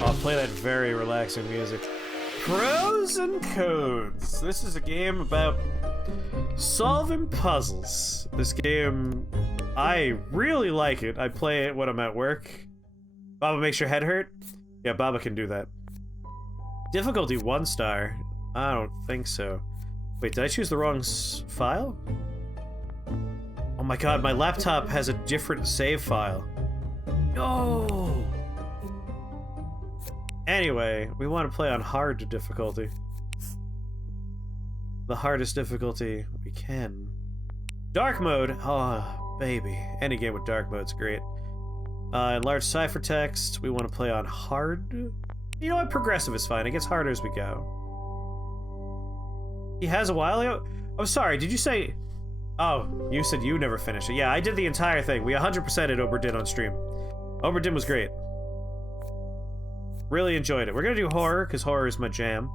I'll play that very relaxing music. Prose and Codes. This is a game about solving puzzles. This game, I really like it. I play it when I'm at work. Baba makes your head hurt? Yeah, Baba can do that. Difficulty 1 star? I don't think so. Wait, did I choose the wrong file? Oh my god, my laptop has a different save file. No! Anyway, we want to play on hard difficulty. The hardest difficulty we can. Dark mode! Oh, baby. Any game with dark mode's great. Large ciphertext, we want to play on hard. You know what? Progressive is fine. It gets harder as we go. He has a while ago? I'm sorry, did you say... Oh, you said you never finished it. Yeah, I did the entire thing. We 100%ed Oberdin on stream. Oberdin was great. Really enjoyed it. We're gonna do horror, because horror is my jam.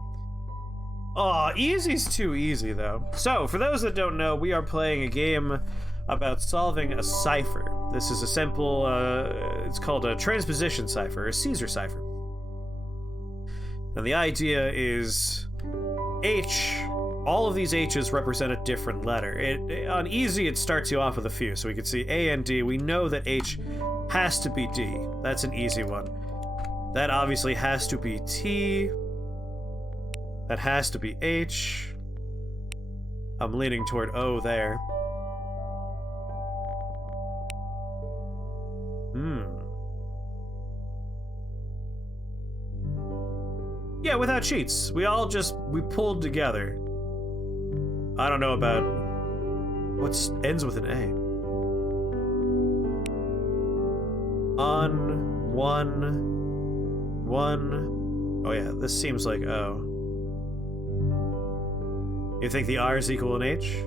Aw, easy's too easy, though. So, for those that don't know, we are playing a game about solving a cipher. This is a simple, it's called a transposition cipher, a Caesar cipher. And the idea is H, all of these H's represent a different letter. On easy, it starts you off with a few, so we can see A and D. We know that H has to be D. That's an easy one. That obviously has to be T. That has to be H. I'm leaning toward O there. Yeah, without cheats. We pulled together. I don't know about... what ends with an A? On, one... Oh yeah, this seems like O. You think the R is equal an H?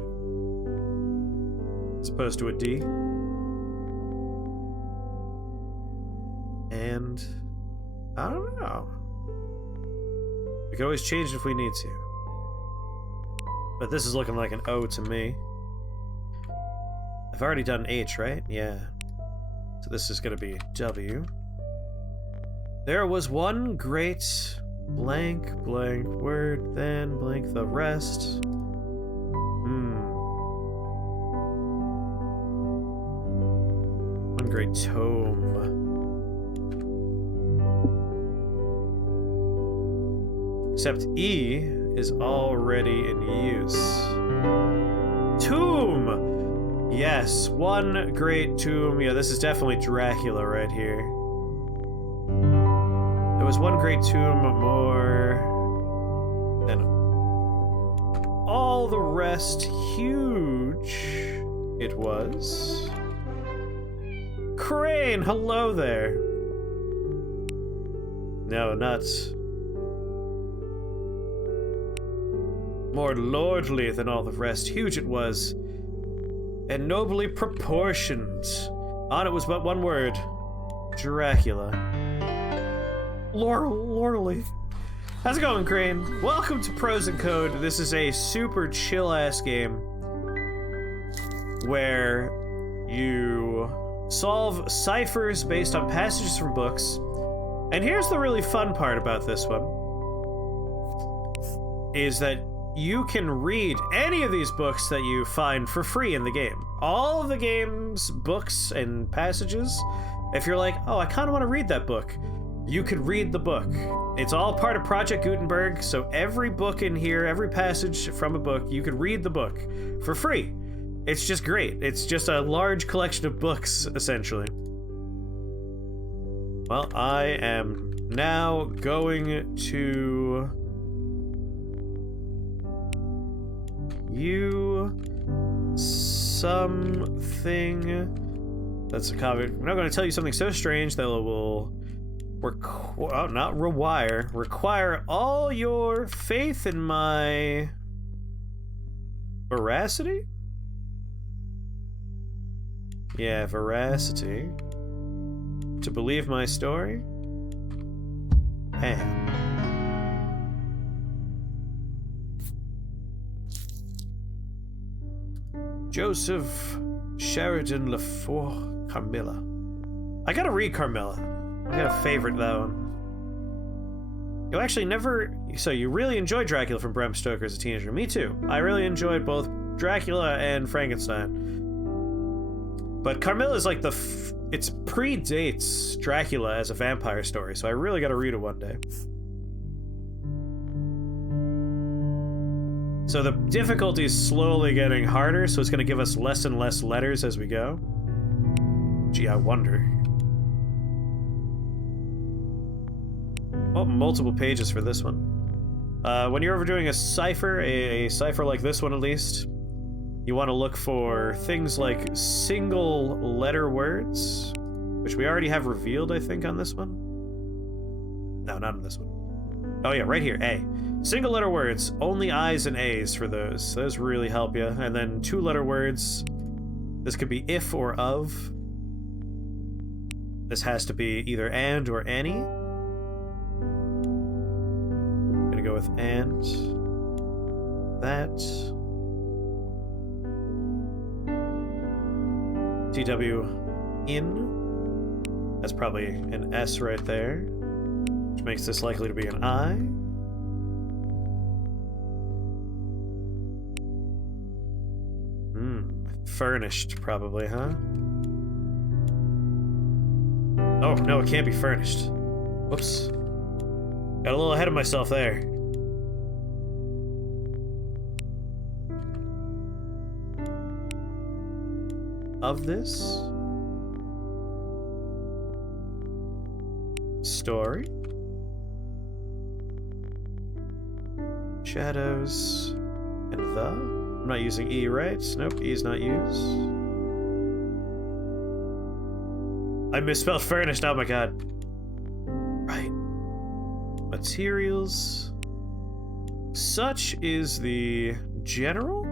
As opposed to a D? And... I don't know. We can always change it if we need to. But this is looking like an O to me. I've already done H, right? Yeah. So this is gonna be W. There was one great blank word, then blank the rest. One great tome. Except E is already in use. Tomb! Yes, one great tomb. Yeah, this is definitely Dracula right here. There was one great tomb more than all the rest. Huge it was. Crane, hello there. No, nuts. More lordly than all the rest, huge it was, and nobly proportioned. On it was but one word, Dracula. Lordly. How's it going, Crane? Welcome to Prose and Code. This is a super chill-ass game where you solve ciphers based on passages from books. And here's the really fun part about this one, is that you can read any of these books that you find for free in the game. All of the game's books and passages, if you're like, oh, I kind of want to read that book, you could read the book. It's all part of Project Gutenberg, so every book in here, every passage from a book, you could read the book for free. It's just great. It's just a large collection of books, essentially. Well, I am now going to... you something. That's a comment. I'm not going to tell you something so strange that it will require all your faith in my veracity. Yeah, veracity. To believe my story. And Joseph Sheridan Lefort, Carmilla. I gotta read Carmilla. I got a favorite, that one. You actually never... So you really enjoyed Dracula from Bram Stoker as a teenager. Me too. I really enjoyed both Dracula and Frankenstein. But Carmilla is like the... It predates Dracula as a vampire story, so I really gotta read it one day. So the difficulty is slowly getting harder, so it's gonna give us less and less letters as we go. Gee, I wonder. Oh, multiple pages for this one. When you're ever doing a cipher, a cipher like this one at least, you want to look for things like single letter words, which we already have revealed, I think, on this one. No, not on this one. Oh yeah, right here, A. Single letter words, only I's and A's for those. Those really help you. And then 2-letter words. This could be if or of. This has to be either and or any. Go with and that TW in, that's probably an S right there, which makes this likely to be an I. Furnished probably, huh? Oh no, it can't be furnished. Whoops, got a little ahead of myself there. Of this story, shadows, and the. I'm not using E, right? Nope, E is not used. I misspelled furnished. Oh my god. Right. Materials. Such is the general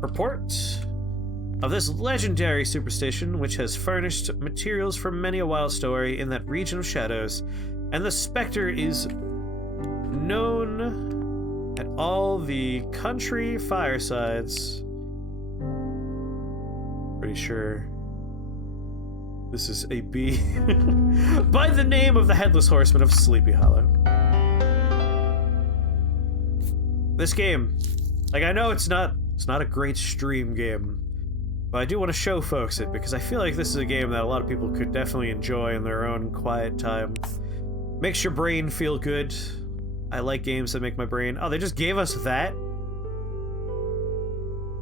purport of this legendary superstition, which has furnished materials for many a wild story in that region of shadows, and the specter is known at all the country firesides. Pretty sure this is a B. By the name of the Headless Horseman of Sleepy Hollow. This game, like, I know it's not a great stream game, but I do want to show folks it because I feel like this is a game that a lot of people could definitely enjoy in their own quiet time. Makes your brain feel good. I like games that make my brain... Oh, they just gave us that?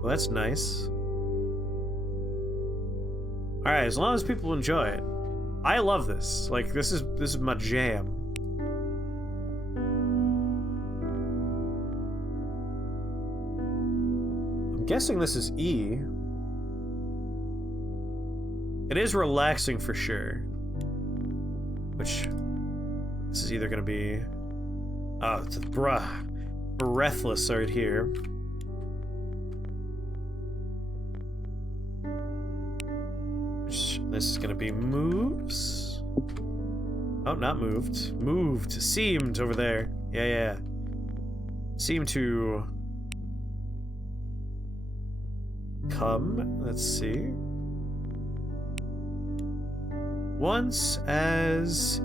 Well, that's nice. Alright, as long as people enjoy it. I love this. Like, this is my jam. I'm guessing this is E. It is relaxing for sure. Which... This is either gonna be... Oh, it's breathless right here. This is gonna be moves. Oh, not moved. Moved. Seemed over there. Yeah. Seemed to come. Let's see. Once as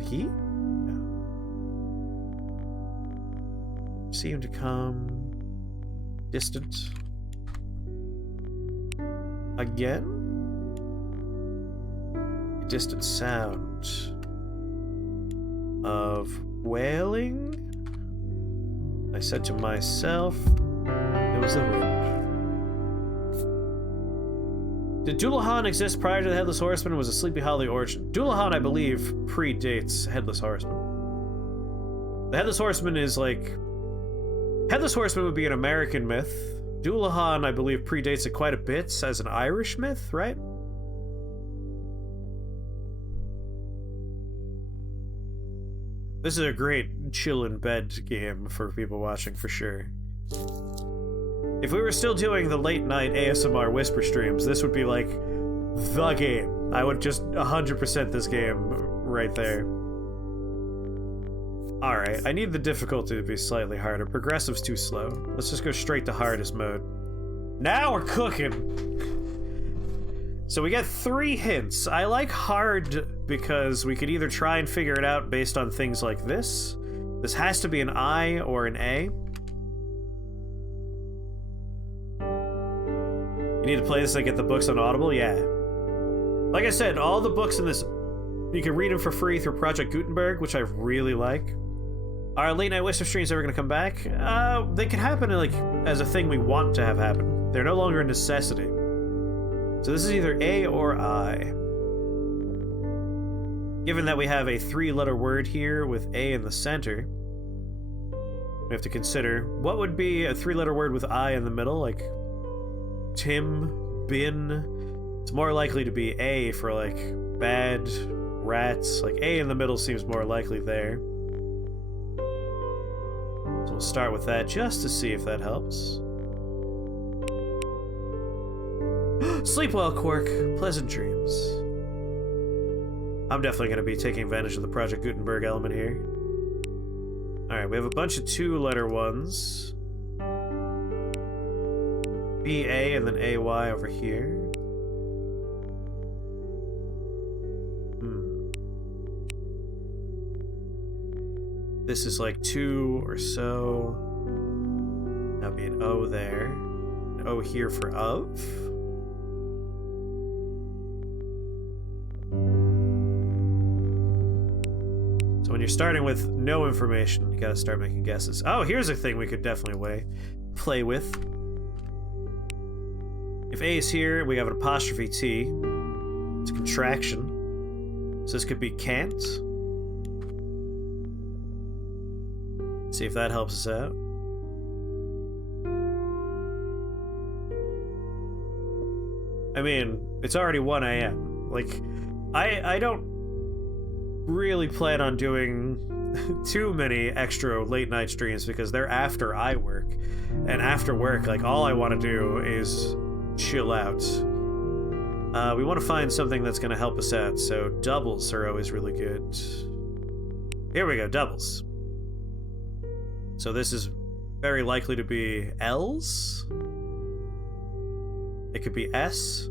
he? No. Seemed to come distant. Again? A distant sound of wailing. I said to myself, it was the wind. Did Dullahan exist prior to the Headless Horseman, or was a Sleepy Hollow origin? Dullahan, I believe, predates Headless Horseman. The Headless Horseman is like... Headless Horseman would be an American myth. Dullahan, I believe, predates it quite a bit as an Irish myth, right? This is a great chill-in-bed game for people watching, for sure. If we were still doing the late-night ASMR whisper streams, this would be, like, the game. I would just 100% this game right there. Alright, I need the difficulty to be slightly harder. Progressive's too slow. Let's just go straight to hardest mode. Now we're cooking! So we get 3 hints. I like hard because we could either try and figure it out based on things like this. This has to be an I or an A. You need to play this to get the books on Audible? Yeah. Like I said, all the books in this, you can read them for free through Project Gutenberg, which I really like. Are late night Wisdom streams ever going to come back? They can happen like as a thing we want to have happen. They're no longer a necessity. So this is either A or I. Given that we have a 3-letter word here with A in the center, we have to consider what would be a 3-letter word with I in the middle, like Tim, bin. It's more likely to be A for like bad, rats. Like A in the middle seems more likely there. So we'll start with that just to see if that helps. Sleep well, Quark. Pleasant dreams. I'm definitely going to be taking advantage of the Project Gutenberg element here. Alright, we have a bunch of 2-letter ones. B-A and then A-Y over here. This is like 2 or so. That'd be an O there. An O here for of. So when you're starting with no information, you gotta start making guesses. Oh, here's a thing we could definitely play with. If A is here, we have an apostrophe T. It's a contraction. So this could be can't. See if that helps us out. I mean, it's already 1 a.m. Like, I don't really plan on doing too many extra late night streams because they're after I work. And after work, like, all I want to do is chill out. We want to find something that's going to help us out, so doubles are always really good. Here we go, doubles. So this is very likely to be L's. It could be S.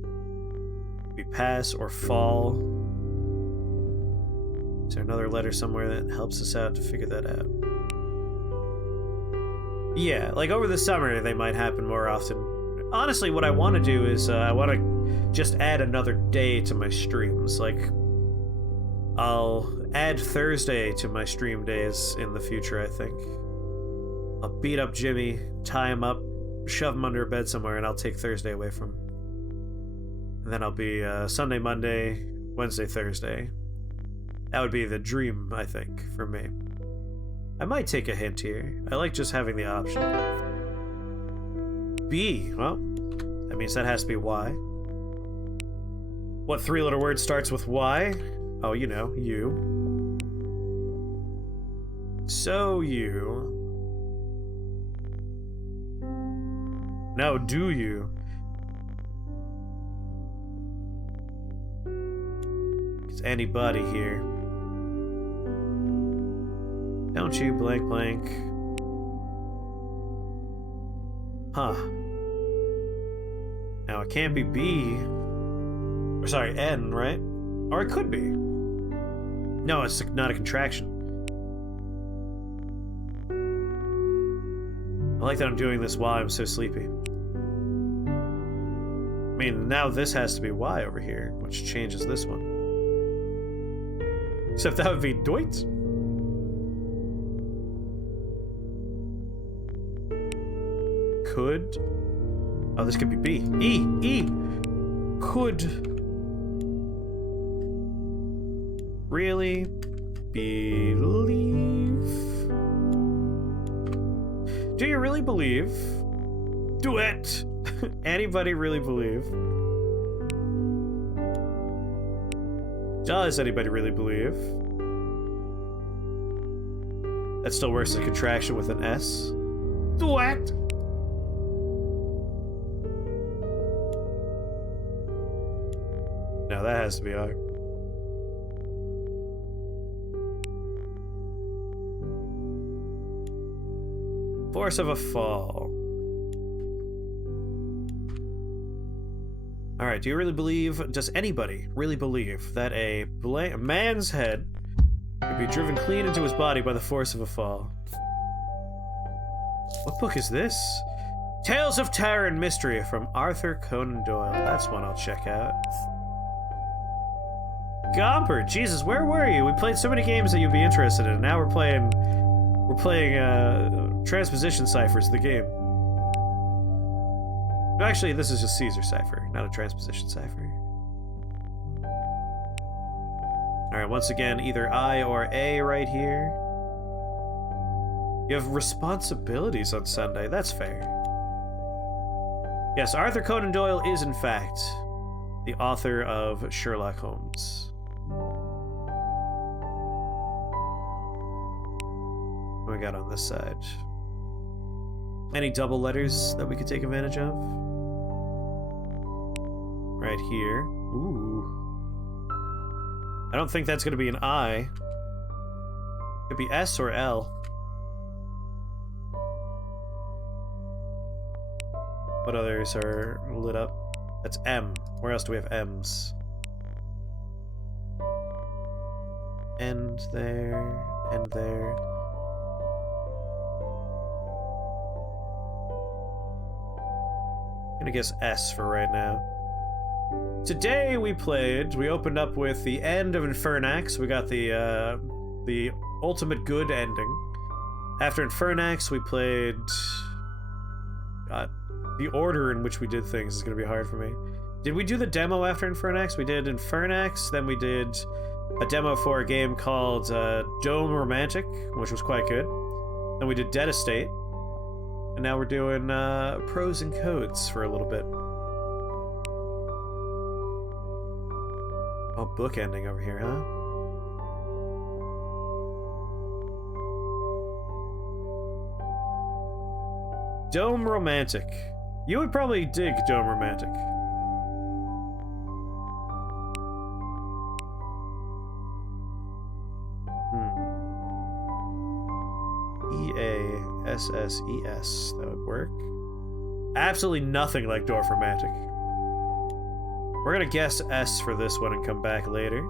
It could be pass or fall. Is there another letter somewhere that helps us out to figure that out? Yeah, like over the summer they might happen more often. Honestly, what I want to do is I want to just add another day to my streams. Like, I'll add Thursday to my stream days in the future, I think. I'll beat up Jimmy, tie him up, shove him under a bed somewhere, and I'll take Thursday away from him. And then I'll be Sunday, Monday, Wednesday, Thursday. That would be the dream, I think, for me. I might take a hint here. I like just having the option. B. Well, that means that has to be Y. What 3-letter word starts with Y? Oh, you know, you. So you. No, do you? Is anybody here? Don't you blank blank? Huh. Now it can't be B. Or sorry, N, right? Or it could be. No, it's not a contraction. I like that I'm doing this while I'm so sleepy. I mean, now this has to be Y over here, which changes this one. Except that would be Doit. Could. Oh, this could be B. E. Could. Really believe? Do you really believe? Do it! Anybody really believe? Does anybody really believe? That still works as a contraction with an S. Do it! No, that has to be I. Force of a fall. Alright, do you really believe, does anybody really believe that a man's head could be driven clean into his body by the force of a fall? What book is this? Tales of Terror and Mystery from Arthur Conan Doyle. That's one I'll check out. Gomper, Jesus, where were you? We played so many games that you'd be interested in. Now we're playing transposition ciphers, the game. Actually, this is just Caesar cipher, not a transposition cipher. Alright, once again, either I or A right here. You have responsibilities on Sunday, that's fair. Yes, Arthur Conan Doyle is, in fact, the author of Sherlock Holmes. What do we got on this side? Any double letters that we could take advantage of? Right here. Ooh. I don't think that's going to be an I. Could be S or L. What others are lit up? That's M. Where else do we have M's? End there. End there. I'm gonna guess S for right now. Today we opened up with the end of Infernax. We got the ultimate good ending. After Infernax, we played... God, the order in which we did things is gonna be hard for me. Did we do the demo after Infernax? We did Infernax, then we did a demo for a game called Dome Romantic, which was quite good. Then we did Dead Estate. And now we're doing Prose and Codes for a little bit. Oh, book ending over here, huh? Dome Romantic. You would probably dig Dome Romantic. E-A-S-S-E-S. That would work. Absolutely nothing like Dwarf Romantic. We're gonna guess S for this one and come back later.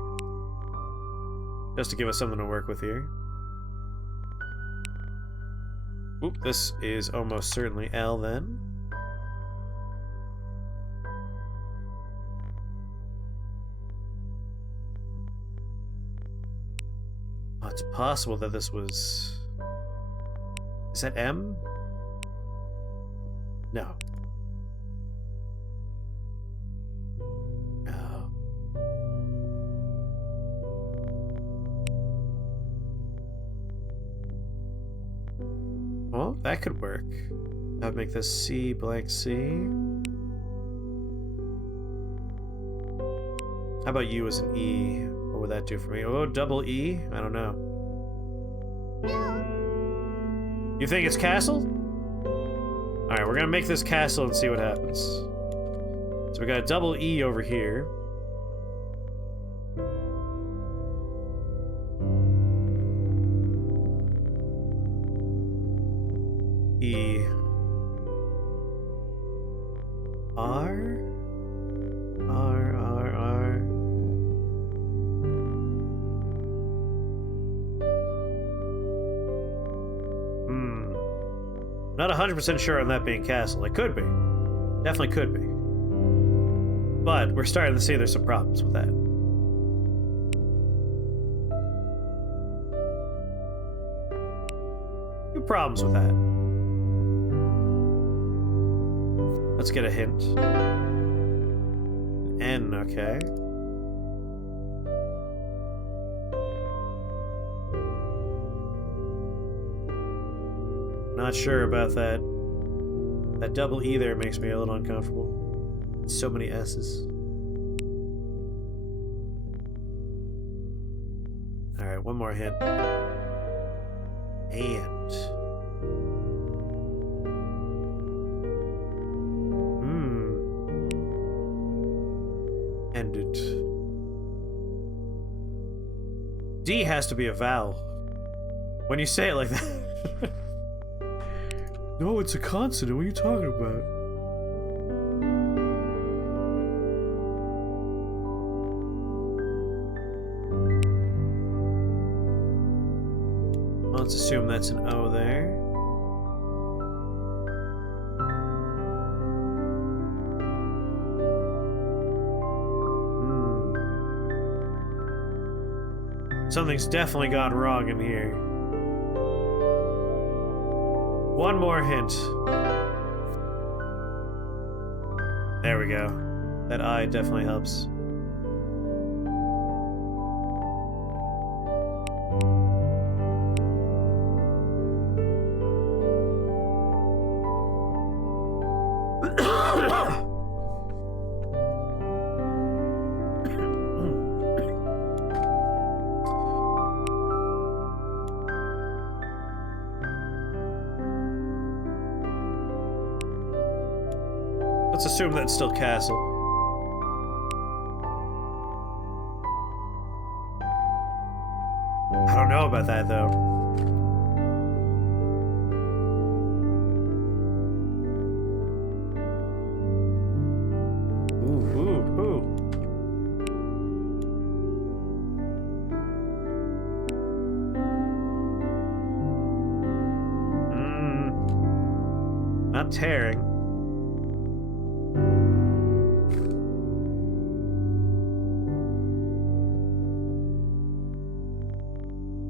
Just to give us something to work with here. Oop, this is almost certainly L then. Oh, it's possible that this was... Is that M? No. No. Well, that could work. That would make this C blank C. How about U as an E? What would that do for me? Oh, double E? I don't know. You think it's castle? Alright, we're gonna make this castle and see what happens. So we got a double E over here. E. R? R, R, R. Not 100% sure on that being castle. It could be. Definitely could be. But we're starting to see there's some problems with that. Few problems with that. Let's get a hint. N, okay. Not sure about that. That double E there makes me a little uncomfortable. So many S's. Alright, one more hint. And. Ended. D has to be a vowel. When you say it like that. No, it's a consonant. What are you talking about? let's assume that's an O there. Something's definitely gone wrong in here. One more hint. There we go. That I definitely helps. Let's assume that's still castle. I don't know about that, though. Ooh, ooh, ooh. Not tearing.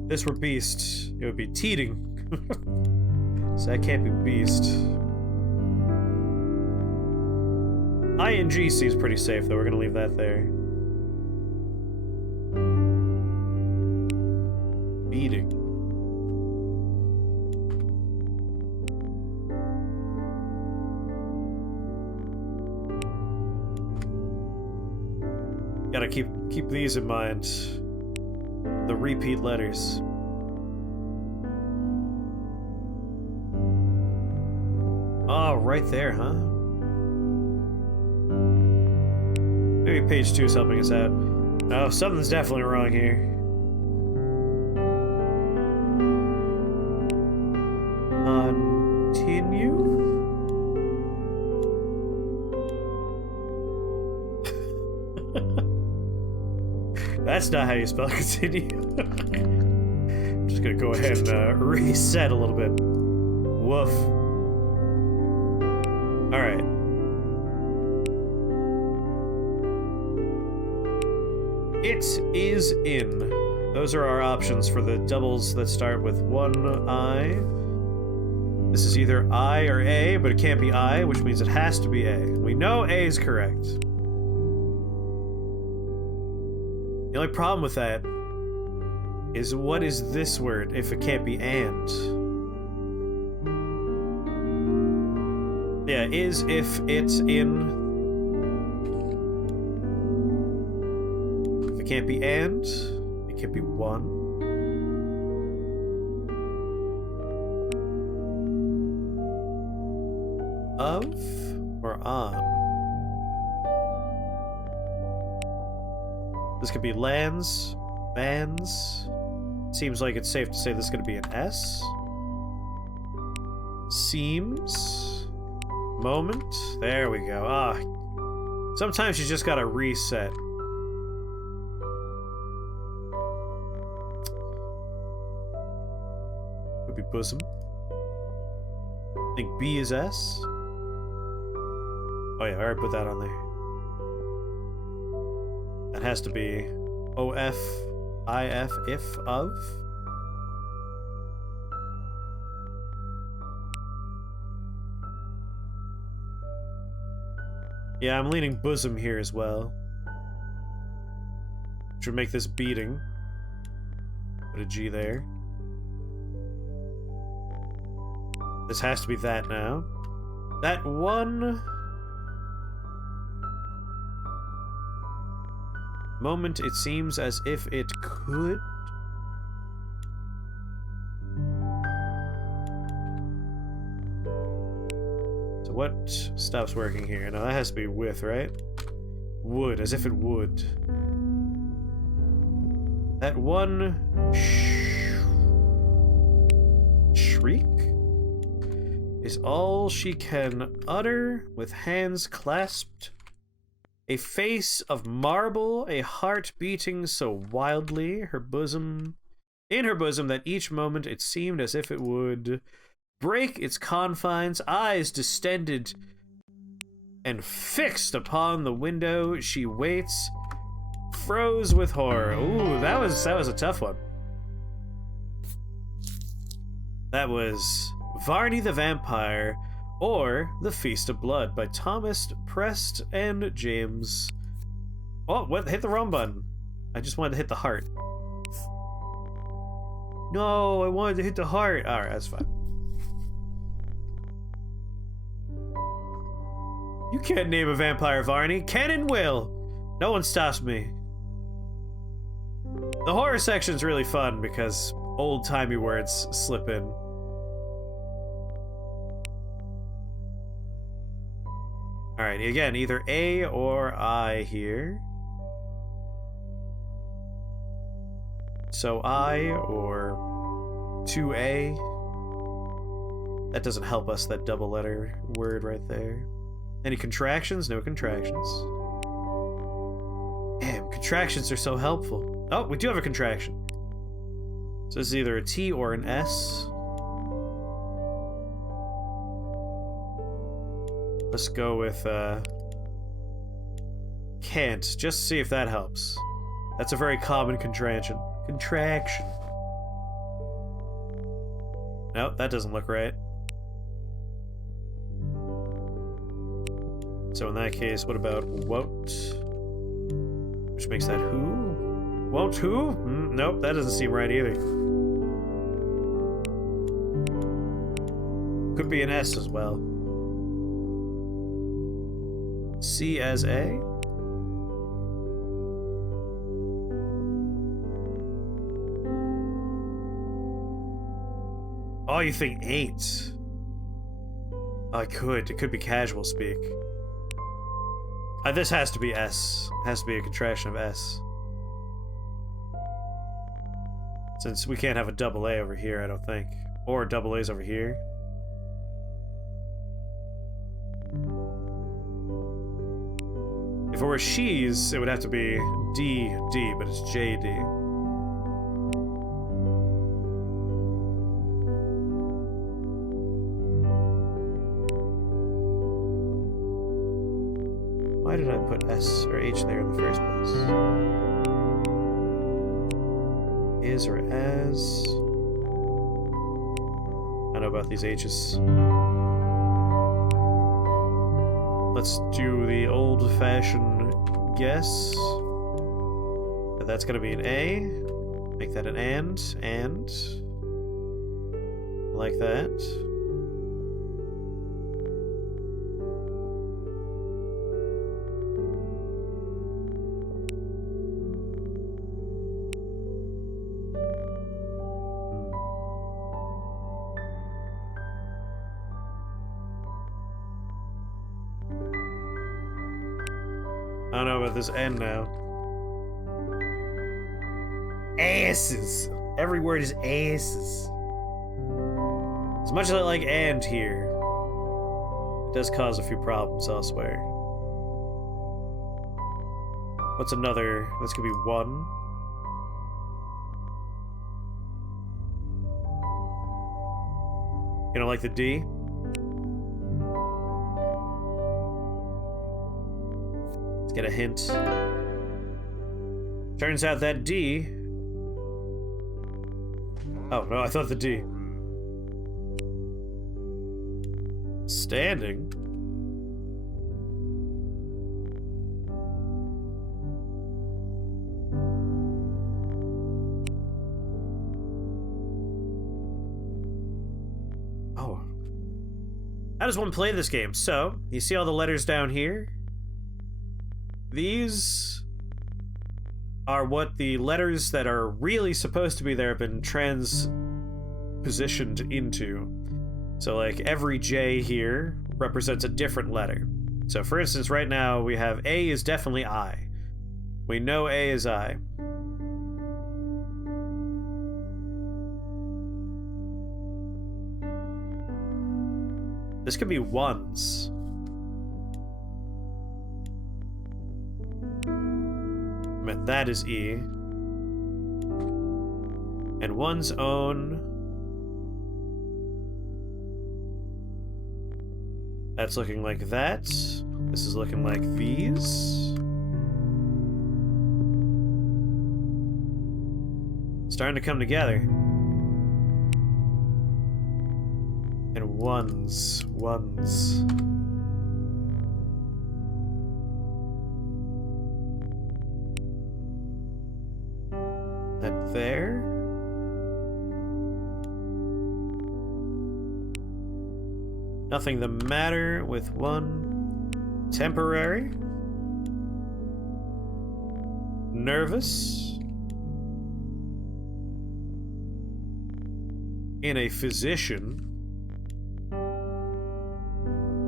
If this were beast, it would be teating. So that can't be beast. ING seems pretty safe, though. We're gonna leave that there. Beating. Gotta keep these in mind. The repeat letters. Oh, right there, huh? Maybe page 2 is helping us out. Oh, something's definitely wrong here. Continue? That's not how you spell continue. I'm just gonna go ahead and reset a little bit. Woof. Alright. It is in. Those are our options for the doubles that start with one I. This is either I or A, but it can't be I, which means it has to be A. We know A is correct. The only problem with that is what is this word if it can't be and? Yeah, is if it's in. If it can't be and, it can be one. Of or on? This could be lands, bands. Seems like it's safe to say this is going to be an S. Seems. Moment. There we go. Ah. Sometimes you just gotta reset. Could be bosom. I think B is S. Oh yeah, I already put that on there. That has to be OF, IF, if, of. Yeah, I'm leaning bosom here as well. Which would make this beating. Put a G there. This has to be that now. That one moment it seems as if it could. So what stops working here? No, that has to be with, right? Would, as if it would. That one shriek is all she can utter with hands clasped. A face of marble, a heart beating so wildly, her bosom in her bosom that each moment it seemed as if it would break its confines, eyes distended and fixed upon the window, she waits, froze with horror. Ooh, that was a tough one. That was Varney the Vampire, or The Feast of Blood by Thomas Prest and James. Oh, what? Hit the wrong button. I just wanted to hit the heart. No, I wanted to hit the heart. Alright, that's fine. You can't name a vampire, Varney. Can and will. No one stops me. The horror section's really fun because old-timey words slip in. Alright, again, either A or I here. So I or 2A. That doesn't help us, that double letter word right there. Any contractions? No contractions. Damn, contractions are so helpful. Oh, we do have a contraction. So this is either a T or an S. Let's go with, can't, just to see if that helps. That's a very common contraction. Contraction. Nope, that doesn't look right. So in that case, what about won't? Which makes that who? Won't who? Nope, that doesn't seem right either. Could be an S as well. C as A? Oh, you think 8? It could be casual speak. This has to be S. It has to be a contraction of S. Since we can't have a double A over here, I don't think. Or double A's over here. If it were she's, it would have to be D, but it's JD. Why did I put S or H there in the first place? Is or as? I know about these H's. Let's do the old-fashioned guess. That's gonna be an A. Make that an and. Like that. I don't know about this N now. Asses! Every word is asses. As much as I like and here, it does cause a few problems elsewhere. What's another? This could be 1. You don't like the D? Let's get a hint. Turns out that D... Oh, no, I thought the D. Standing? Oh. How does one play this game? So, you see all the letters down here? These are what the letters that are really supposed to be there have been transpositioned into. So like every J here represents a different letter. So for instance, right now we have A is definitely I. We know A is I. This could be ones. That is E. and one's own. That's looking like that. This is looking like these. Starting to come together. And ones. That there. Nothing the matter with one. Temporary. Nervous. In a physician.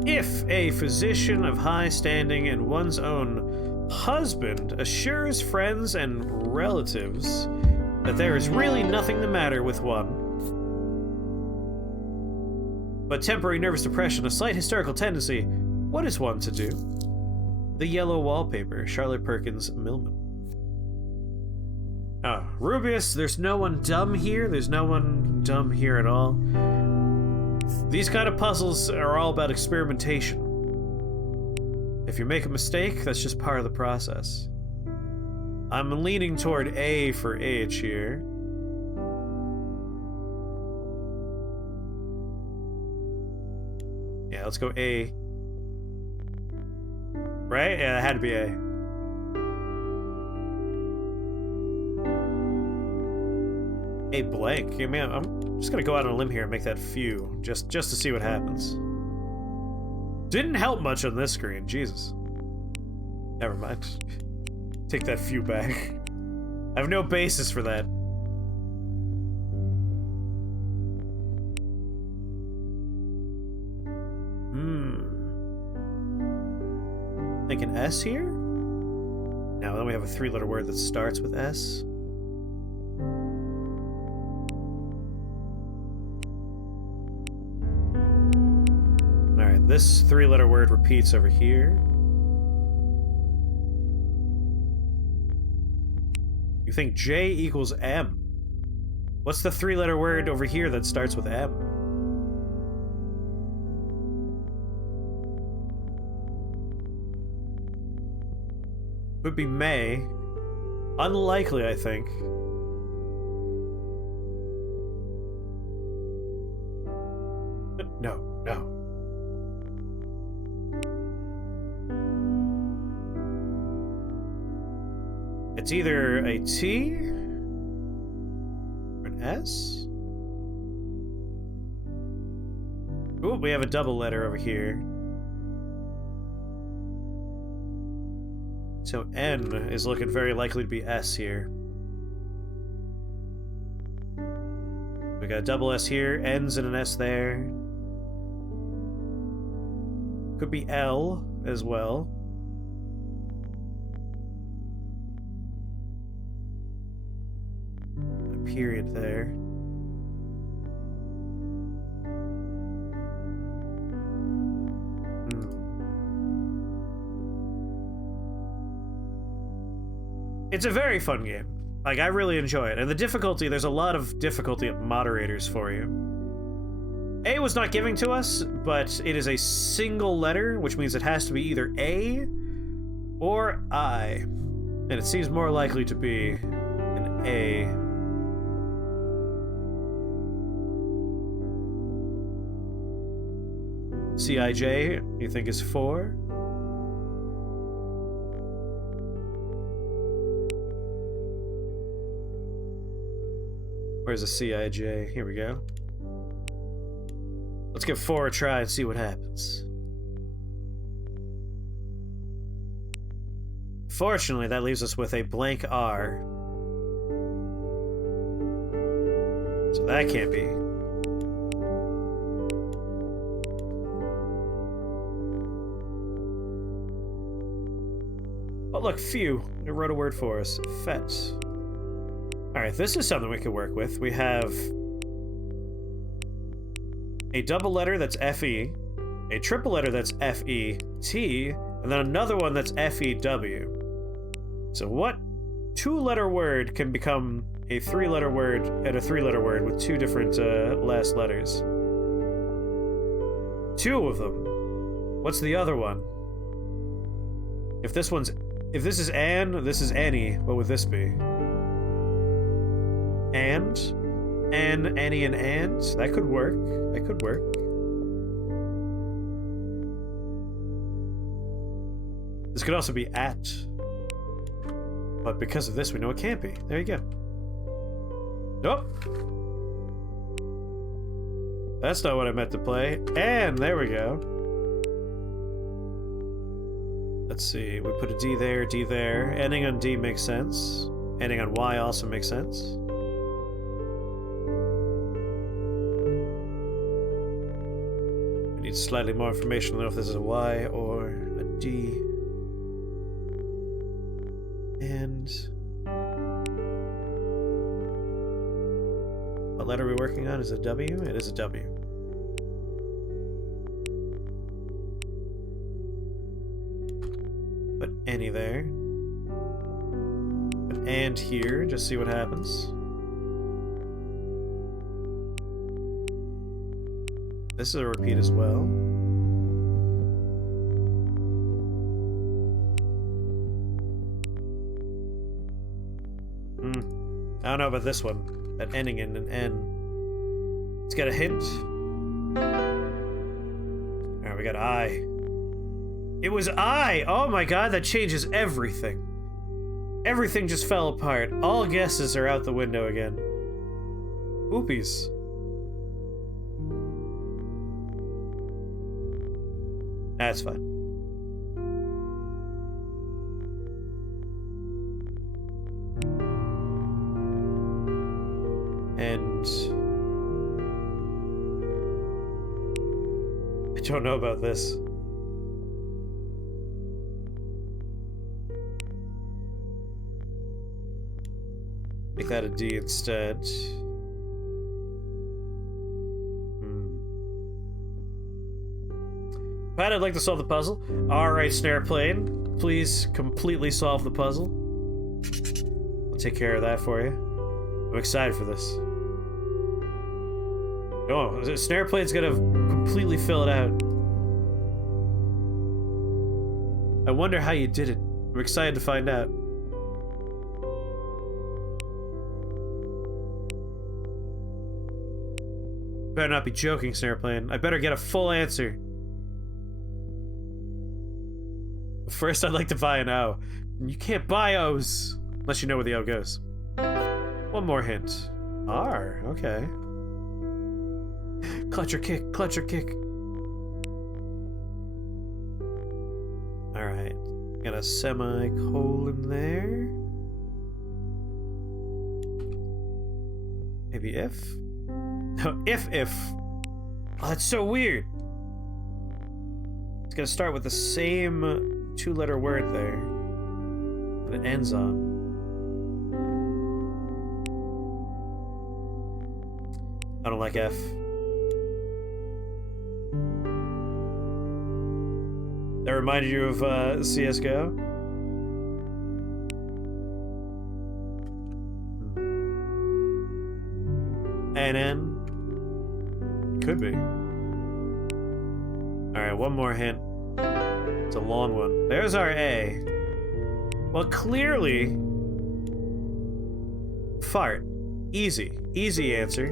If a physician of high standing and one's own husband assures friends and relatives that there is really nothing the matter with one, but temporary nervous depression, a slight hysterical tendency, what is one to do? The Yellow Wallpaper, Charlotte Perkins Millman. Oh, Rubius, there's no one dumb here. There's no one dumb here at all. These kind of puzzles are all about experimentation. If you make a mistake, that's just part of the process. I'm leaning toward A for H here. Yeah, let's go A. Right? Yeah, it had to be A. A blank. I mean, I'm just gonna go out on a limb here and make that few, just to see what happens. Didn't help much on this screen, Jesus. Never mind. Take that few back. I have no basis for that. Think an S here? Now then we have a three-letter word that starts with S. Alright, this three-letter word repeats over here. You think J equals M. What's the three-letter word over here that starts with M? Would be May. Unlikely, I think. No. It's either a T or an S. Ooh, we have a double letter over here. So N is looking very likely to be S here. We got a double S here, N's and an S there. Could be L as well. A period there. It's a very fun game. Like, I really enjoy it. And the difficulty, there's a lot of difficulty moderators for you. A was not giving to us, but it is a single letter, which means it has to be either A or I. And it seems more likely to be an A. CIJ, you think is 4? Where's the CIJ? Here we go. Let's give 4 a try and see what happens. Fortunately, that leaves us with a blank R. So that can't be. Oh look, few. It wrote a word for us. Fet. Alright, this is something we could work with. We have a double letter that's FE, a triple letter that's FET, and then another one that's FEW. So what two-letter word can become a three-letter word and a three-letter word with two different last letters. Two of them. What's the other one? If this is Anne, this is Annie, what would this be? And? Anne, Annie, and and? That could work. That could work. This could also be at. But because of this, we know it can't be. There you go. Nope. That's not what I meant to play. And there we go. Let's see. We put a D there, D there. Ending on D makes sense. Ending on Y also makes sense. We need slightly more information to know if this is a Y or a D. And what letter are we working on? Is it a W? It is a W. Put any there. Put and here, just see what happens. This is a repeat as well. I don't know about this one. That ending in an N. It's got a hint. Alright, we got I. It was I! Oh my god, that changes everything. Everything just fell apart. All guesses are out the window again. Oopies. That's fine. And I don't know about this. Make that a D instead. Pat, I'd like to solve the puzzle. Alright, Snare Plane. Please completely solve the puzzle. I'll take care of that for you. I'm excited for this. Oh, Snare Plane's gonna completely fill it out. I wonder how you did it. I'm excited to find out. Better not be joking, Snare Plane. I better get a full answer. First, I'd like to buy an O. You can't buy O's unless you know where the O goes. One more hint. R, okay. Clutch or kick, clutch or kick. Alright. Got a semicolon there. Maybe if? No, if. Oh, that's so weird. It's gonna start with the same two-letter word there that it ends on. I don't like F. That reminded you of CSGO? NN? Could be. Alright, one more hint. It's a long one. There's our A. Well, clearly... Fart. Easy. Easy answer.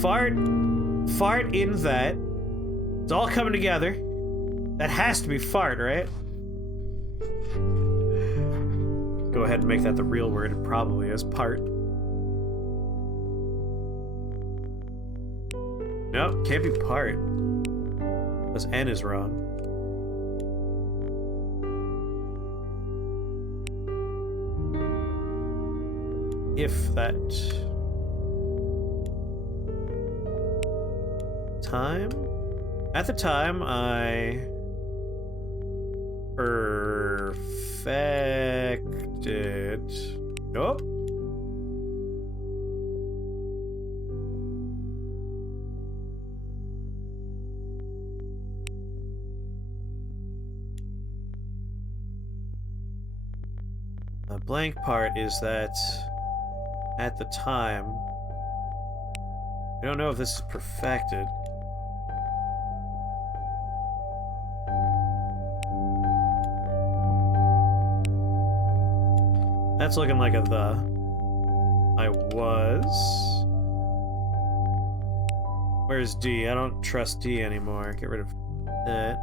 Fart in that. It's all coming together. That has to be fart, right? Go ahead and make that the real word. It probably is part. Nope, can't be part. Because N is wrong. If that... Time? At the time, I... perfected... Nope. The blank part is that at the time, I don't know if this is perfected. That's looking like a the. I was. Where's D? I don't trust D anymore. Get rid of that.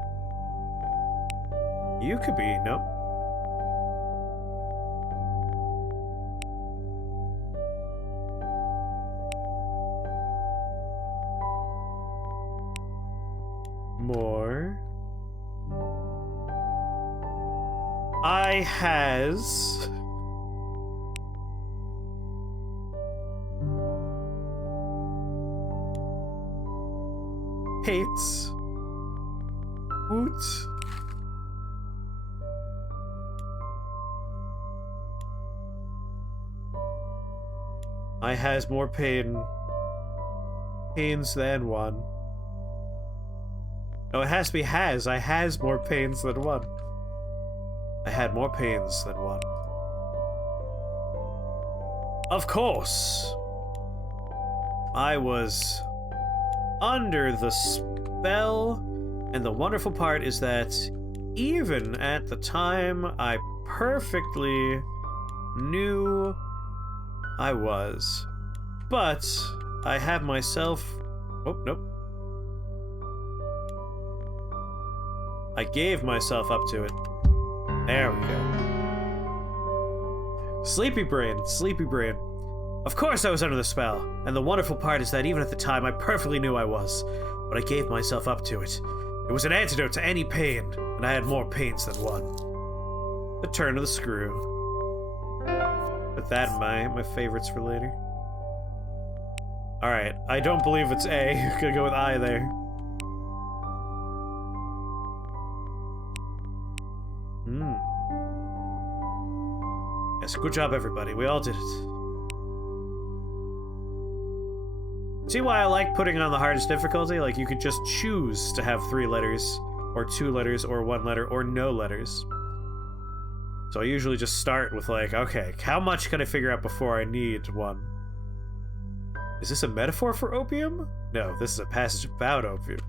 You could be. Nope. More. I has. Hates. Oot. I has more pains than one. No, it has to be has. I has more pains than one. I had more pains than one. Of course. I was under the spell, and the wonderful part is that even at the time I perfectly knew I was. But I have myself... Oh, nope. I gave myself up to it. There we go. Sleepy brain, sleepy brain. Of course I was under the spell, and the wonderful part is that even at the time I perfectly knew I was, but I gave myself up to it. It was an antidote to any pain, and I had more pains than one. The turn of the screw. Put that in my favorites for later. Alright, I don't believe it's A. Gonna go with I there. Yes, good job everybody. We all did it. See why I like putting it on the hardest difficulty? Like, you could just choose to have 3 letters, or 2 letters, or 1 letter, or no letters. So I usually just start with like, okay, how much can I figure out before I need one? Is this a metaphor for opium? No, this is a passage about opium.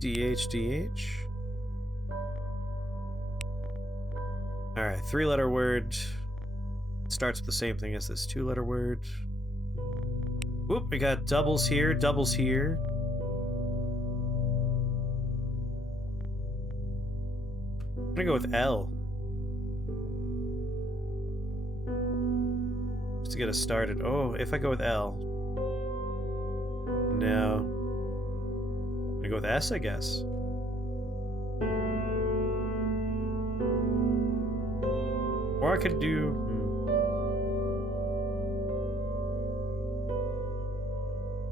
DH. Alright, 3-letter word. Starts with the same thing as this 2-letter word. Whoop, we got doubles here, doubles here. I'm gonna go with L. Just to get us started. Oh, if I go with L. No. I'm gonna go with S, I guess. Or I could do...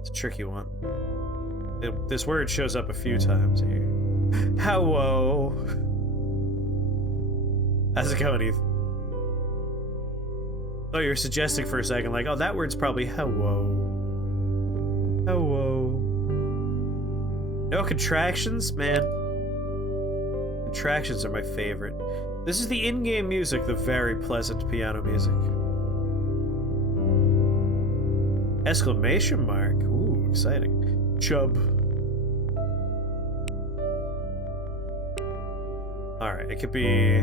It's a tricky one. This word shows up a few times here. Hello. How's it going, Ethan? Oh, you're suggesting for a second, like, oh, that word's probably hello. Hello. No contractions? Man. Contractions are my favorite. This is the in-game music, the very pleasant piano music. Exclamation mark. Ooh, exciting. Chub. Alright, it could be...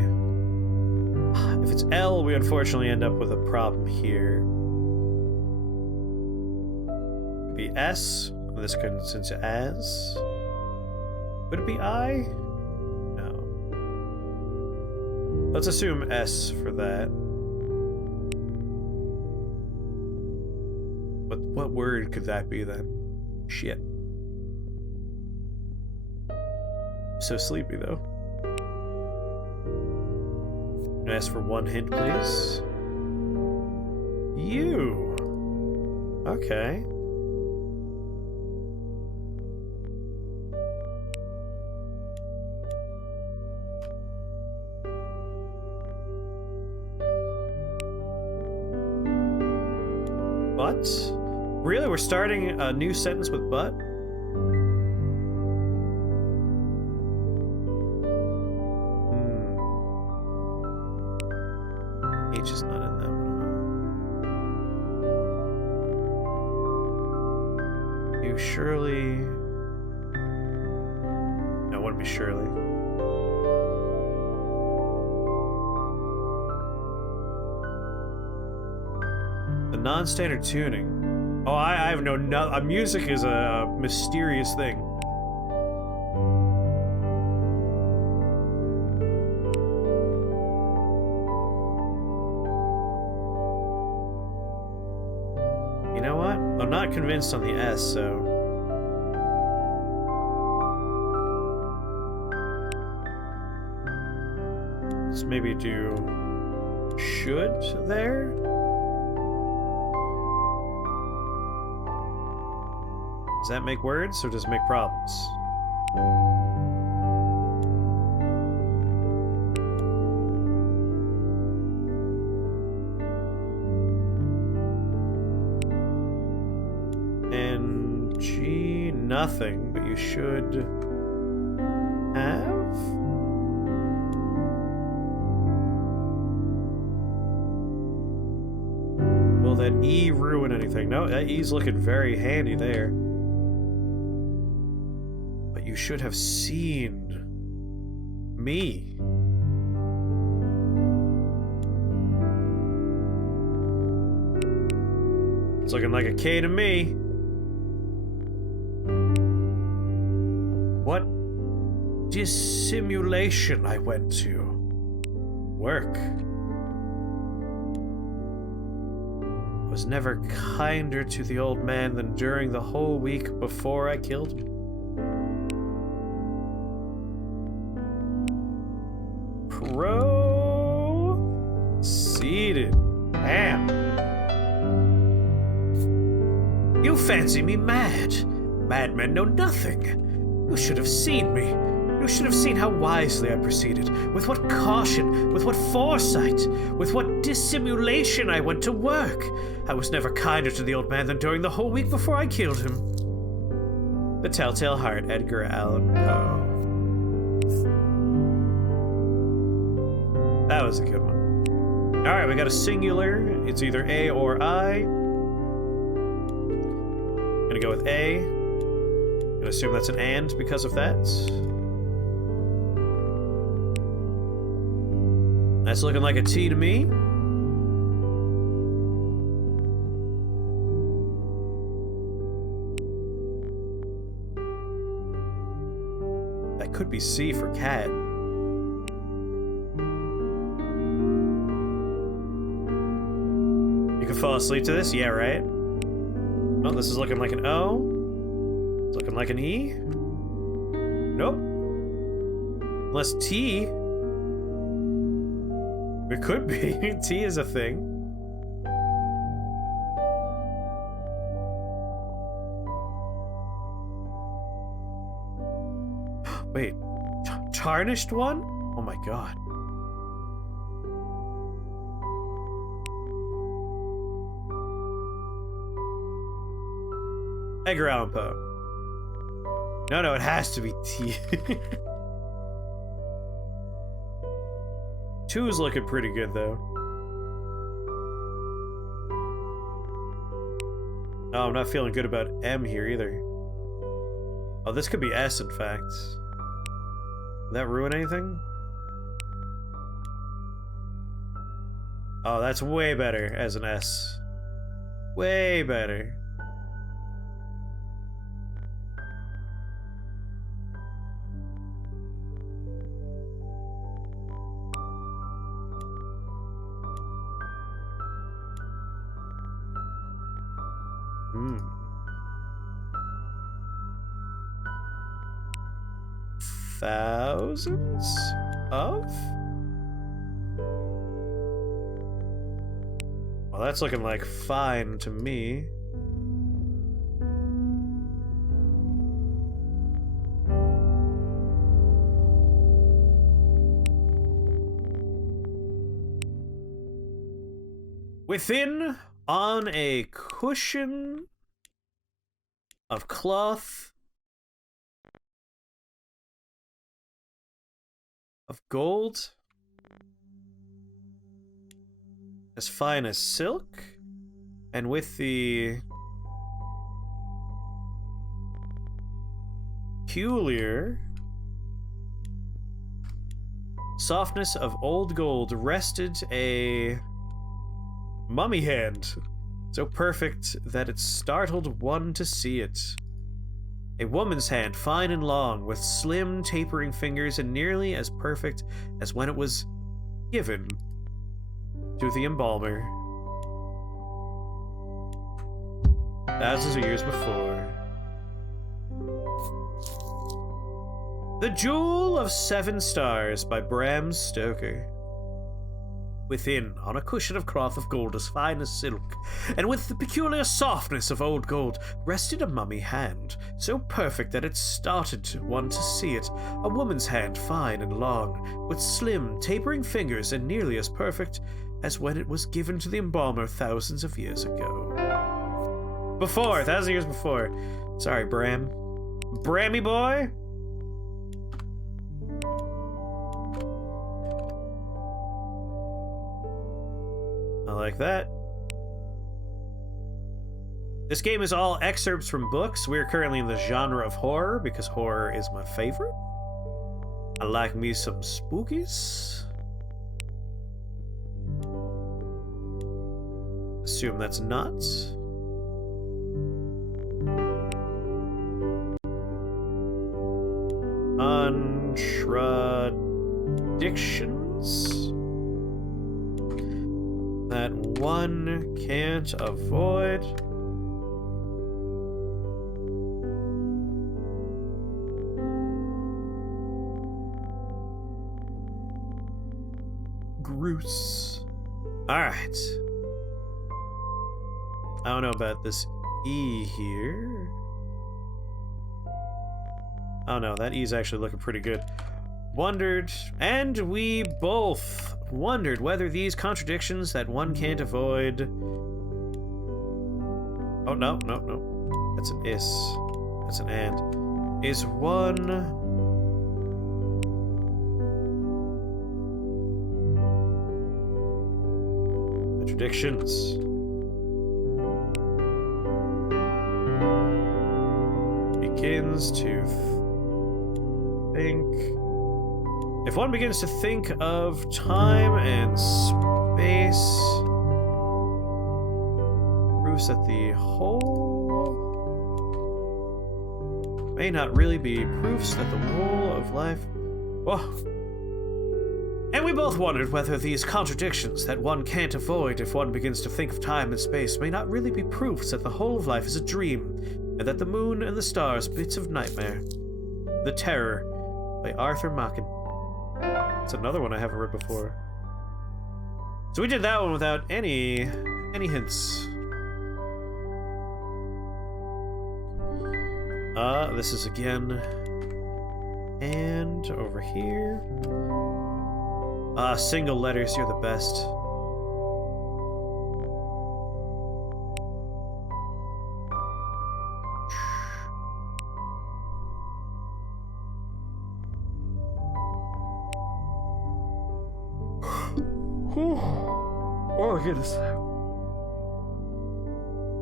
If it's L, we unfortunately end up with a problem here. It could be S. This could into as. Would it be I? No. Let's assume S for that. But what word could that be then? Shit. So sleepy though. Can I ask for one hint, please? You. Okay. But? Really? We're starting a new sentence with but? Shirley. No, it wouldn't be Shirley. The non-standard tuning. Oh, I have no. Music is a mysterious thing. You know what? I'm not convinced on the S, so. Let's maybe do should there? Does that make words, or does it make problems? And G, nothing, but you should have? Will that E ruin anything? No, that E's looking very handy there. You should have seen me. It's looking like a K to me. What dissimulation I went to. Work. Was never kinder to the old man than during the whole week before I killed him. Proceeded. Damn. You fancy me mad. Madmen know nothing. You should have seen me. You should have seen how wisely I proceeded, with what caution, with what foresight, with what dissimulation I went to work. I was never kinder to the old man than during the whole week before I killed him. The Telltale Heart, Edgar Allan Poe. That was a good one. Alright, we got a singular. It's either A or I. Gonna go with A. Gonna assume that's an and because of that. That's looking like a T to me. That could be C for cat. You can fall asleep to this? Yeah, right? Oh, this is looking like an O. It's looking like an E. Nope. Unless T. It could be. T is a thing. Wait. Tarnished one? Oh my god. Edgar Allan Poe. No, it has to be T. 2 is looking pretty good, though. Oh, I'm not feeling good about M here, either. Oh, this could be S, in fact. Would that ruin anything? Oh, that's way better as an S. Way better. Thousands of? Well, that's looking like fine to me. Within, on a cushion of cloth of gold, as fine as silk, and with the peculiar softness of old gold rested a mummy hand, so perfect that it startled one to see it. A woman's hand, fine and long, with slim, tapering fingers, and nearly as perfect as when it was given to the embalmer. Thousands of years before. The Jewel of Seven Stars by Bram Stoker. Within, on a cushion of cloth of gold as fine as silk, and with the peculiar softness of old gold, rested a mummy hand, so perfect that it started one to see it, a woman's hand, fine and long, with slim, tapering fingers, and nearly as perfect as when it was given to the embalmer thousands of years ago. Before, 1,000 years before. Sorry, Bram. Brammy boy? I like that. This game is all excerpts from books. We're currently in the genre of horror because horror is my favorite. I like me some spookies. Assume that's nuts. Contradictions that one can't avoid. Gross. Alright. I don't know about this E here. Oh no, that E's actually looking pretty good. Wondered, and we both wondered whether these contradictions that one can't avoid... Oh, no. That's an is. That's an and. Is one... Contradictions. Begins to think... If one begins to think of time and space, proves that the whole may not really be proofs that the whole of life... Whoa. And we both wondered whether these contradictions that one can't avoid if one begins to think of time and space may not really be proofs that the whole of life is a dream, and that the moon and the stars bits of nightmare. The Terror by Arthur Machen. It's another one I haven't read before. So we did that one without any hints. This is again. And over here. Single letters, you're the best. Oh my goodness.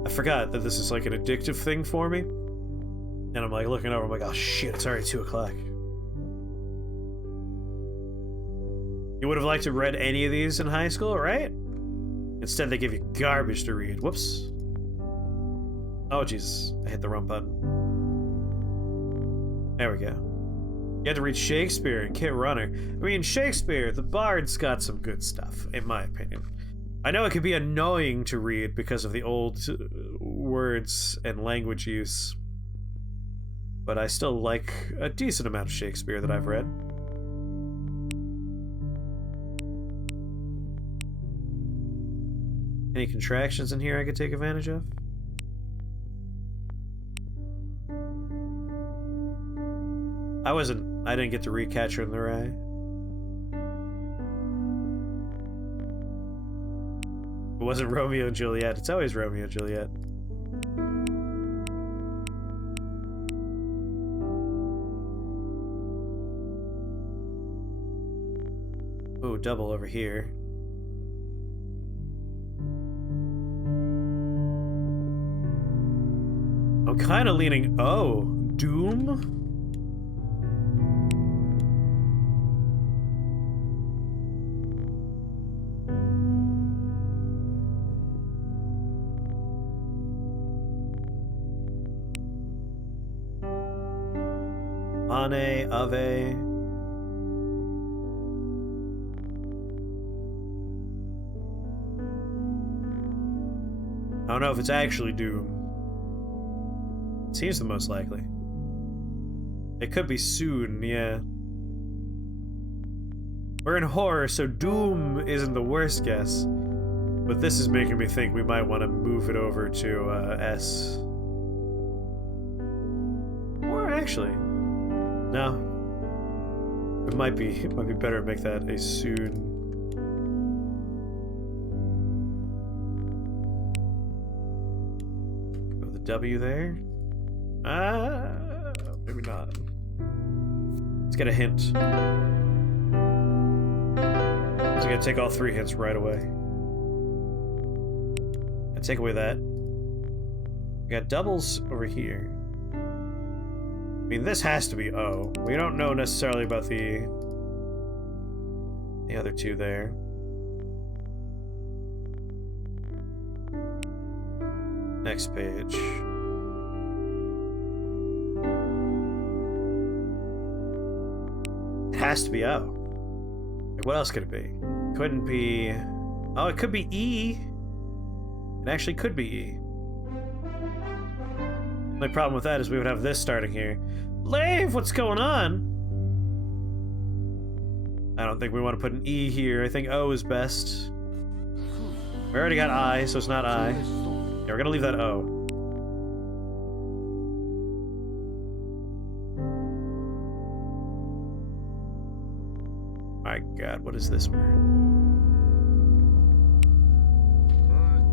I forgot that this is like an addictive thing for me. And I'm like looking over, I'm like, oh shit, it's already 2 o'clock. You would have liked to have read any of these in high school, right? Instead they give you garbage to read. Whoops. Oh Jesus, I hit the wrong button. There we go. You had to read Shakespeare and Kit Runner. I mean, Shakespeare, the Bard's got some good stuff, in my opinion. I know it can be annoying to read because of the old words and language use, but I still like a decent amount of Shakespeare that I've read. Any contractions in here I could take advantage of? I didn't get to read Catcher in the Rye. It wasn't Romeo and Juliet. It's always Romeo and Juliet. Ooh, double over here. I'm kind of leaning... Oh, Doom? Ane, Ave. I don't know if it's actually Doom. It seems the most likely. It could be soon, yeah. We're in horror, so Doom isn't the worst guess. But this is making me think we might want to move it over to S. Or actually, no. It might be better to make that a soon. Go with the W there. Maybe not. Let's get a hint. So I'm gonna take all 3 hints right away. And take away that. We got doubles over here. I mean, this has to be O. We don't know necessarily about the other 2 there. Next page. It has to be O. Like, what else could it be? Couldn't be... Oh, it could be E. It actually could be E. The only problem with that is we would have this starting here. Lave, what's going on? I don't think we want to put an E here. I think O is best. We already got I, so it's not I. Yeah, we're gonna leave that O. My God, what is this word?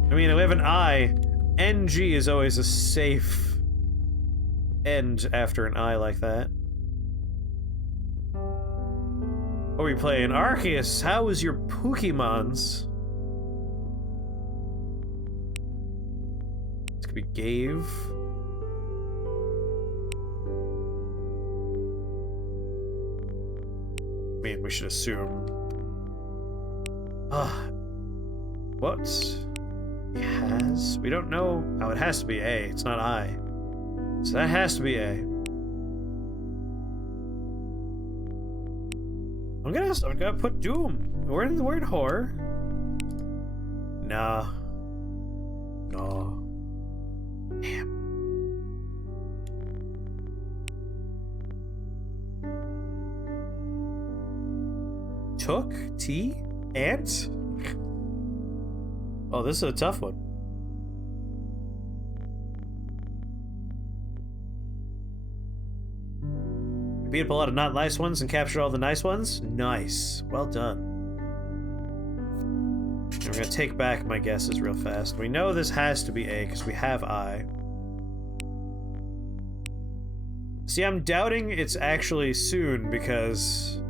I mean, we have an I. NG is always a safe end after an I like that. What are we playing? Arceus, how is your Pokemons? This could be Gave. I mean, we should assume. What? It has? We don't know. Oh, it has to be A. It's not I. So that has to be A. I'm gonna put Doom. We're in the word horror. Nah. No. Damn. Took? T? Ant? Oh, this is a tough one. Beat up a lot of not nice ones and captured all the nice ones? Nice. Well done. And we're gonna take back my guesses real fast. We know this has to be A because we have I. See, I'm doubting it's actually soon because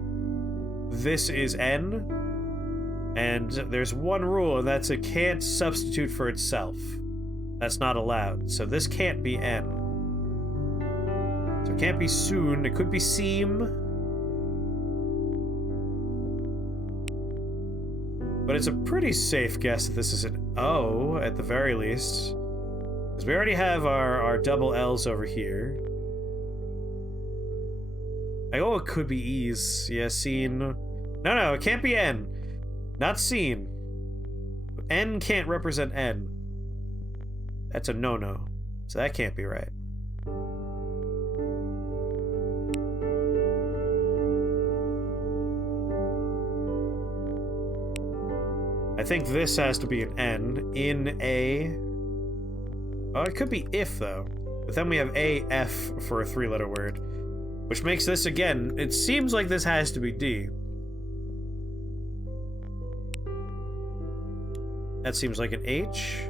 this is N, and there's one rule, and that's it can't substitute for itself. That's not allowed. So this can't be N. So it can't be soon. It could be seem. But it's a pretty safe guess that this is an O at the very least. Because we already have our double L's over here. Oh, it could be E's. Yeah, seen. No, it can't be N. Not seen. N can't represent N. That's a no-no. So that can't be right. I think this has to be an N in A. Oh, it could be if, though. But then we have AF for a 3-letter word. Which makes this, again, it seems like this has to be D. That seems like an H.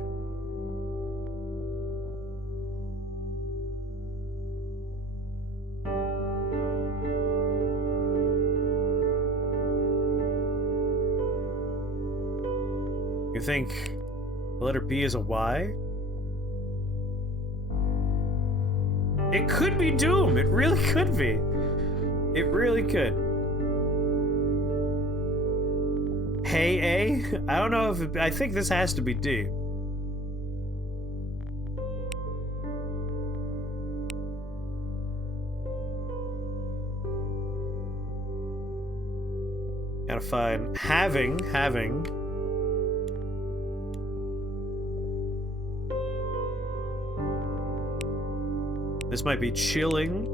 You think the letter B is a Y? It could be Doom. It really could be. It really could. Hey, A? I don't know if I think this has to be D. Gotta find having. This might be chilling.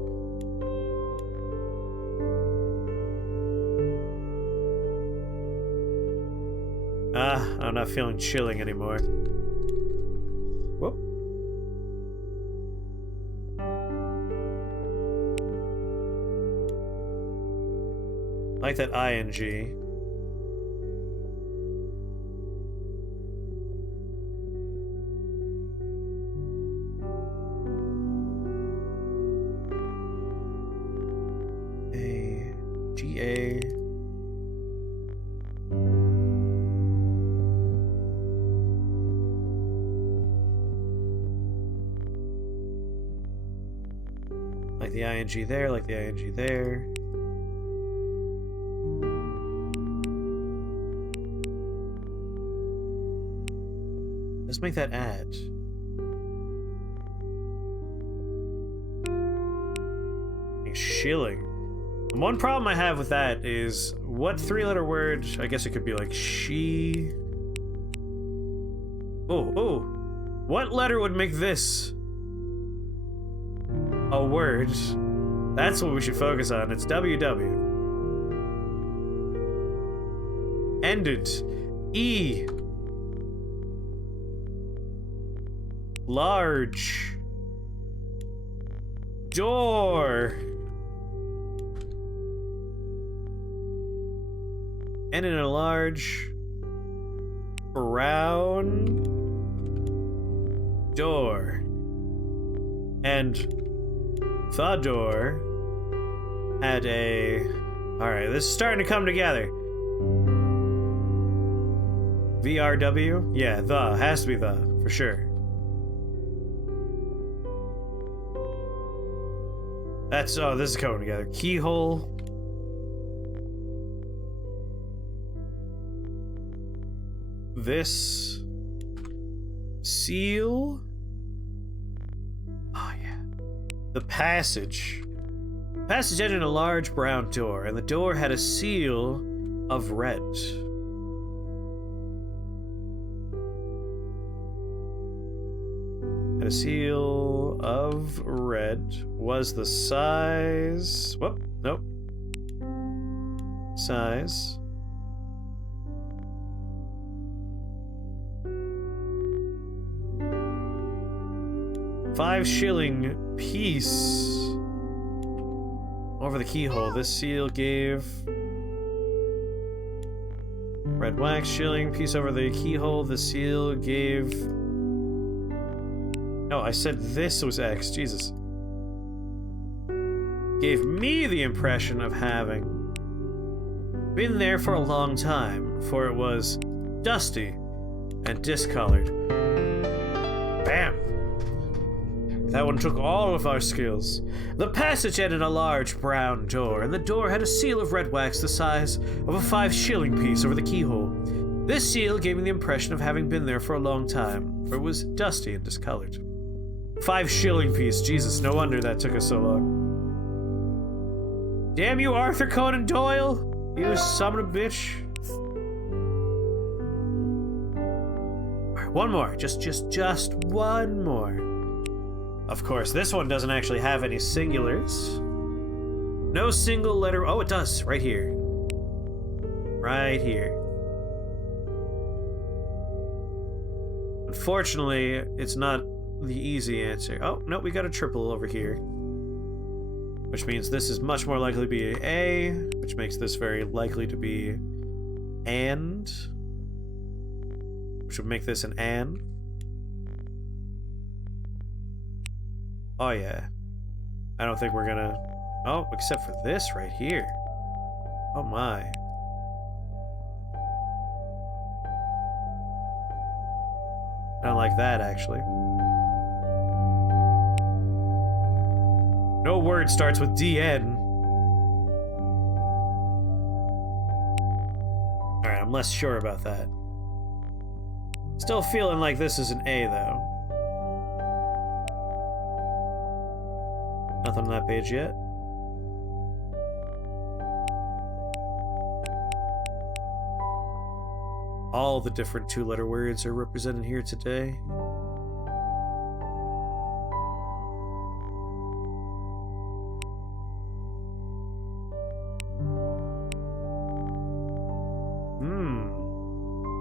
I'm not feeling chilling anymore. Whoop. Like that ing. A. Like the ing there, like the ing there. Let's make that add. Shilling. One problem I have with that is what three-letter word? I guess it could be like she. Oh. What letter would make this a word? That's what we should focus on. It's WW. Ended. E. Large. Door. And in a large brown door. And the door had a... Alright, this is starting to come together. VRW? Yeah, the. Has to be the, for sure. That's... Oh, this is coming together. Keyhole. This seal. Oh yeah. The passage. Passage entered a large brown door, and the door had a seal of red. And a seal of red was the size. Whoop, nope. Size. 5 shilling piece over the keyhole. This seal gave red wax shilling piece over the keyhole. The seal gave... No, I said this was X. Jesus. Gave me the impression of having been there for a long time, for it was dusty and discolored. Bam! That one took all of our skills. The passage ended a large brown door, and the door had a seal of red wax the size of a 5 shilling piece over the keyhole. This seal gave me the impression of having been there for a long time, for it was dusty and discolored. 5 shilling piece, Jesus, no wonder that took us so long. Damn you, Arthur Conan Doyle! You son of a bitch. One more, just one more. Of course, this one doesn't actually have any singulars. No single letter. Oh, it does. Right here. Right here. Unfortunately, it's not the easy answer. Oh, no, we got a triple over here. Which means this is much more likely to be an A, which makes this very likely to be and. Which would make this an and. Oh yeah. I don't think we're gonna... Oh, except for this right here. Oh my. I don't like that, actually. No word starts with DN. Alright, I'm less sure about that. Still feeling like this is an A, though. Nothing on that page yet. All the different two-letter words are represented here today.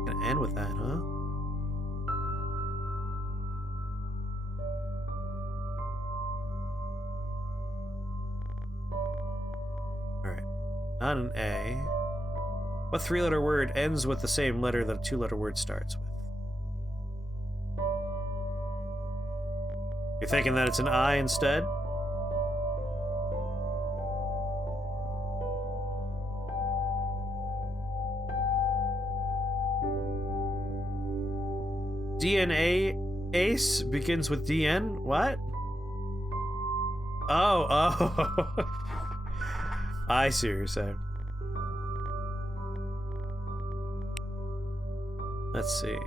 Gonna end with that, huh? Alright. Not an A. What three-letter word ends with the same letter that a two-letter word starts with? You're thinking that it's an I instead? DNA ace begins with DN? What? Oh. I see what you're saying. Let's see.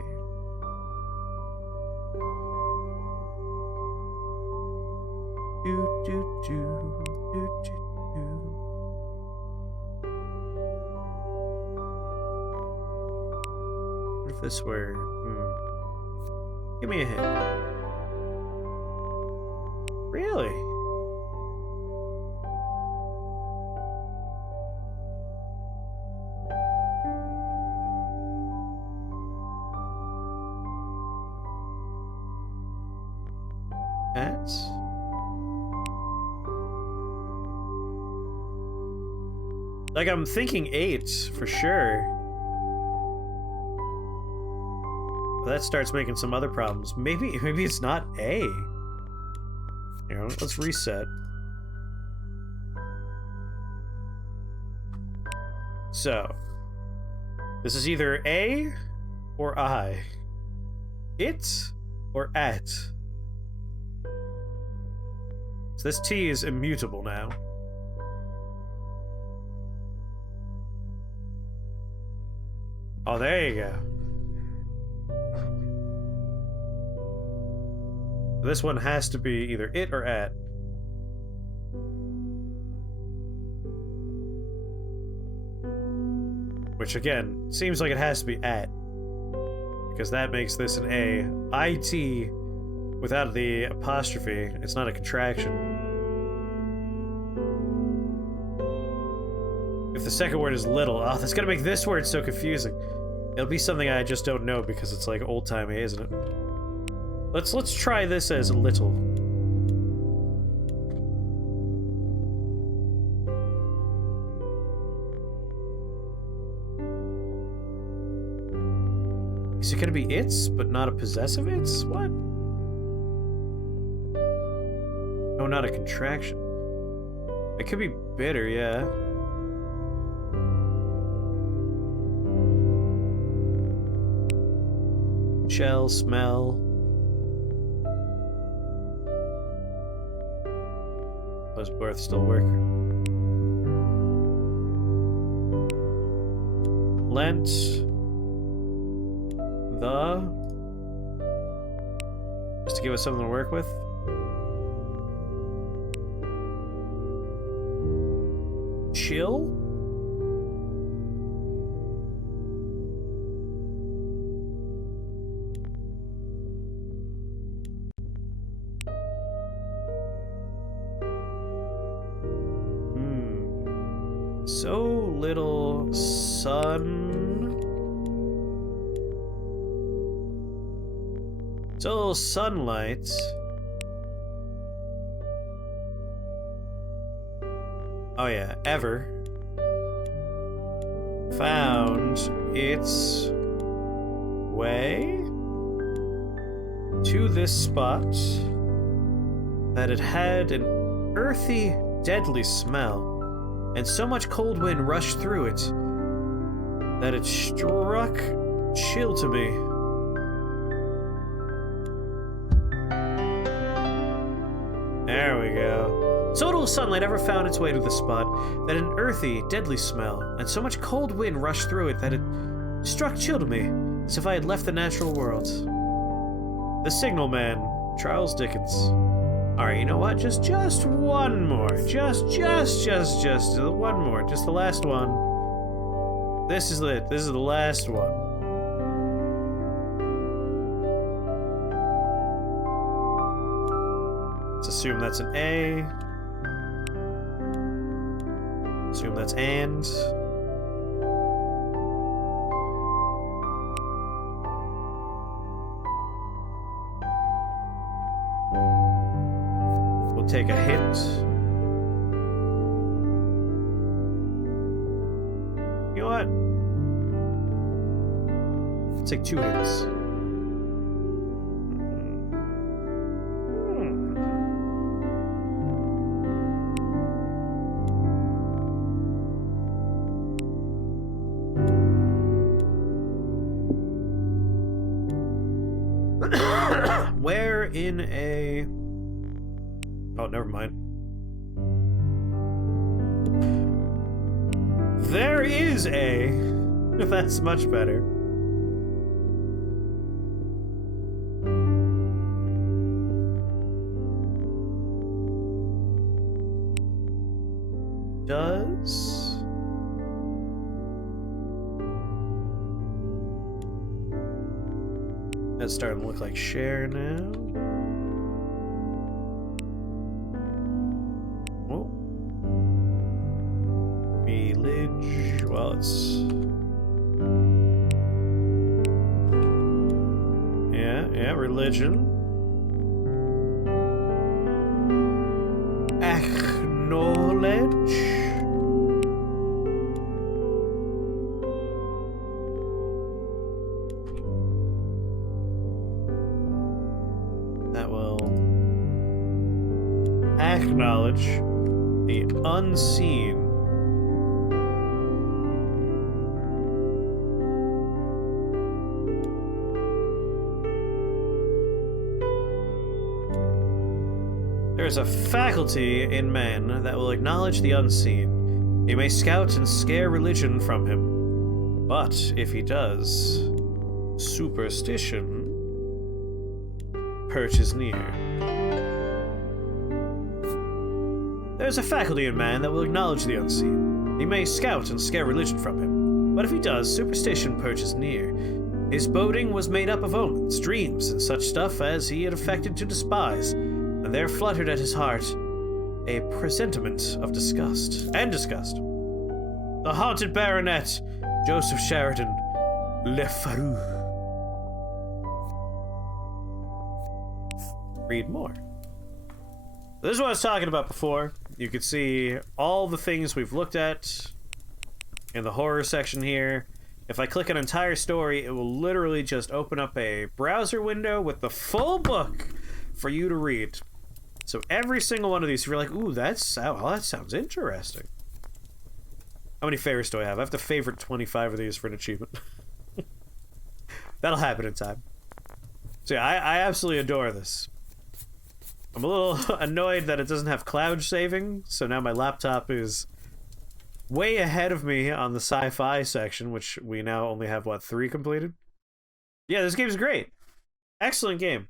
What if this were... Give me a hint. Really? At? Like, I'm thinking 8 for sure. But that starts making some other problems. Maybe it's not A. You know, let's reset. So, this is either A or I. It or at. So this T is immutable now. Oh, there you go. This one has to be either it or at. Which, again, seems like it has to be at. Because that makes this an A. IT, without the apostrophe, it's not a contraction. If the second word is little, oh, that's gonna make this word so confusing. It'll be something I just don't know because it's like old-timey, isn't it? Let's try this as little. Is it gonna be its, but not a possessive its? What? No, not a contraction. It could be bitter, yeah. Shell, smell. Those both still work. Lent. The. Just to give us something to work with. Chill? So little sun. So little sunlight. Oh yeah, ever found its way to this spot, that it had an earthy, deadly smell, and so much cold wind rushed through it that it struck chill to me. There we go. So little sunlight ever found its way to the spot that an earthy, deadly smell, and so much cold wind rushed through it that it struck chill to me, as if I had left the natural world. The Signal Man, Charles Dickens. Alright, you know what? Just one more. Just one more. Just the last one. This is it. This is the last one. Let's assume that's an A. Assume that's and. We'll take a hint. You know what? I'll take 2 hints. Where in a... Oh, never mind. There is a... That's much better. Does... That's starting to look like share now. Oh. Village. Well, it's... Yeah, religion. Acknowledge. Acknowledge the unseen. There is a faculty in man that will acknowledge the unseen. He may scout and scare religion from him, but if he does, superstition perches near. There's a faculty in man that will acknowledge the unseen. He may scout and scare religion from him, but if he does, superstition perches near. His boding was made up of omens, dreams, and such stuff as he had affected to despise, and there fluttered at his heart a presentiment of disgust. The haunted baronet, Joseph Sheridan Le Fou. Read more. This is what I was talking about before. You can see all the things we've looked at in the horror section here. If I click an entire story, it will literally just open up a browser window with the full book for you to read. So every single one of these, if you're like, ooh, that sounds interesting. How many favorites do I have? I have to favorite 25 of these for an achievement. That'll happen in time. So yeah, I absolutely adore this. I'm a little annoyed that it doesn't have cloud saving, so now my laptop is way ahead of me on the sci-fi section, which we now only have, what, 3 completed? Yeah, this game's great. Excellent game.